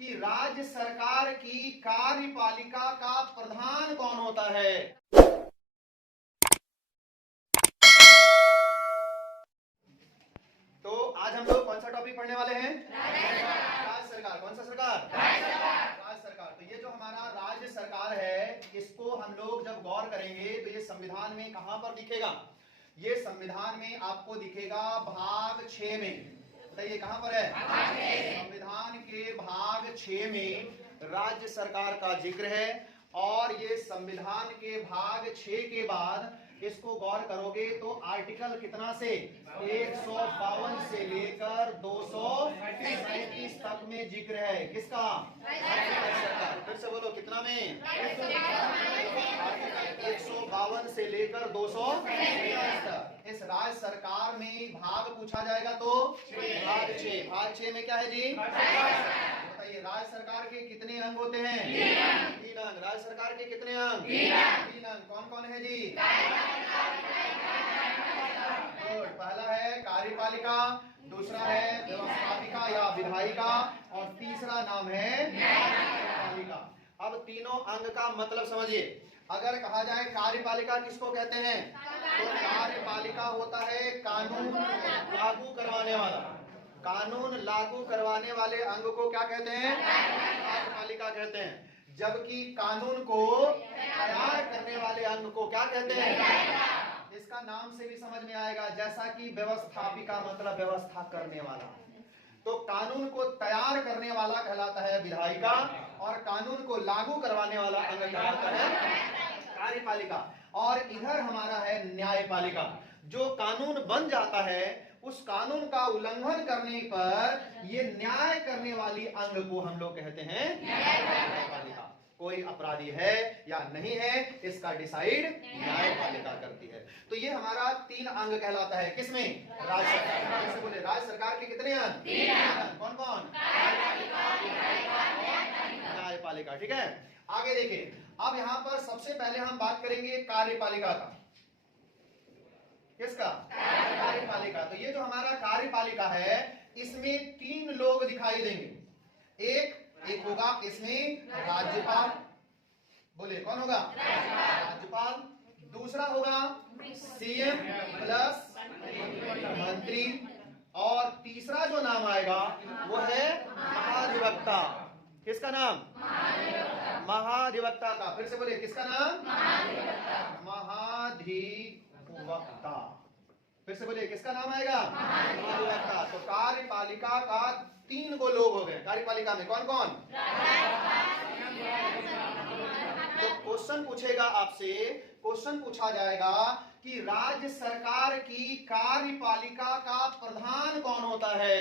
कि राज्य सरकार की कार्यपालिका का प्रधान कौन होता है। तो आज हम लोग कौन सा टॉपिक पढ़ने वाले हैं? राज्य सरकार। कौन सा सरकार? राज्य सरकार। तो ये जो हमारा राज्य सरकार है, इसको हम लोग जब गौर करेंगे तो ये संविधान में कहां पर दिखेगा? ये संविधान में आपको दिखेगा भाग 6 में। बताइए कहां पर है? संविधान के भाग 6 में राज्य सरकार का जिक्र है। और ये संविधान के भाग 6 के बाद इसको गौर करोगे तो आर्टिकल कितना से 152 से लेकर 237 तक में जिक्र है। किसका? फिर से बोलो, कितना में? 152 से लेकर 237 तक। इस राज्य सरकार में भाग पूछा जाएगा तो भाग 6। भाग 6 में क्या है जी? बताइए, राज्य सरकार के कितने अंग होते हैं? 3 अंग। राज्य सरकार के कितने अंग? 3 अंग। कौन कौन है जी? पहला है कार्यपालिका, दूसरा है व्यवस्थापिका या विधायिका, और तीसरा नाम है न्यायपालिका। अब तीनों अंग का मतलब समझिए। अगर कहा जाए कार्यपालिका किसको कहते हैं, तो कार्यपालिका होता है कानून लागू करवाने वाला। कानून लागू करवाने वाले अंग को क्या कहते हैं? कार्यपालिका कहते हैं। जबकि कानून को तैयार करने वाले अंग को क्या कहते हैं? इसका नाम से भी समझ में आएगा, जैसा कि व्यवस्थापिका मतलब व्यवस्था करने वाला। तो कानून को तैयार करने वाला कहलाता है विधायिका, और कानून को लागू करवाने वाला अंग कहलाता है कार्यपालिका। और इधर हमारा है न्यायपालिका। जो कानून बन जाता है, उस कानून का उल्लंघन करने पर ये न्याय करने वाली अंग को हम लोग कहते हैं न्यायपालिका। कोई अपराधी है या नहीं है, इसका डिसाइड न्यायपालिका करती है। तो ये हमारा 3 अंग कहलाता है। किसमें? राज्य सरकार। जैसे बोले राज्य सरकार के कितने अंग? 3 अंग। कौन कौन? न्यायपालिका। ठीक है, आगे देखिए। अब यहाँ पर सबसे पहले हम बात करेंगे कार्यपालिका का। किसका? कार्यपालिका। तो ये जो हमारा कार्यपालिका है, इसमें 3 लोग दिखाई देंगे। एक होगा इसमें राज्यपाल। बोले कौन होगा? राज्यपाल। दूसरा होगा सीएम प्लस मंत्री। और तीसरा जो नाम आएगा वो है महाधिवक्ता। किसका नाम? महाधिवक्ता का। फिर से बोले, किसका नाम? महाधिवक्ता। फिर से बोलिए, किसका नाम आएगा? महाधिवक्ता। तो कार्यपालिका का 3 गो लोग हो गए। कार्यपालिका में कौन कौन? तो क्वेश्चन पूछेगा आपसे, क्वेश्चन पूछा जाएगा कि राज्य सरकार की कार्यपालिका का प्रधान कौन होता है?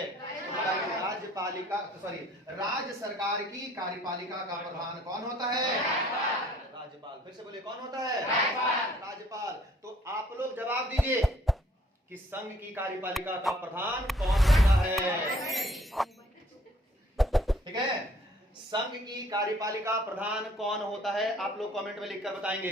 राज्य सरकार की कार्यपालिका का प्रधान कौन होता है? राज्यपाल। फिर से बोलिए, कौन होता है? राज्यपाल। तो आप लोग जवाब दीजिए कि संघ की कार्यपालिका का प्रधान कौन होता है? ठीक है, संघ की कार्यपालिका प्रधान कौन होता है? आप लोग कमेंट में लिखकर बताएंगे।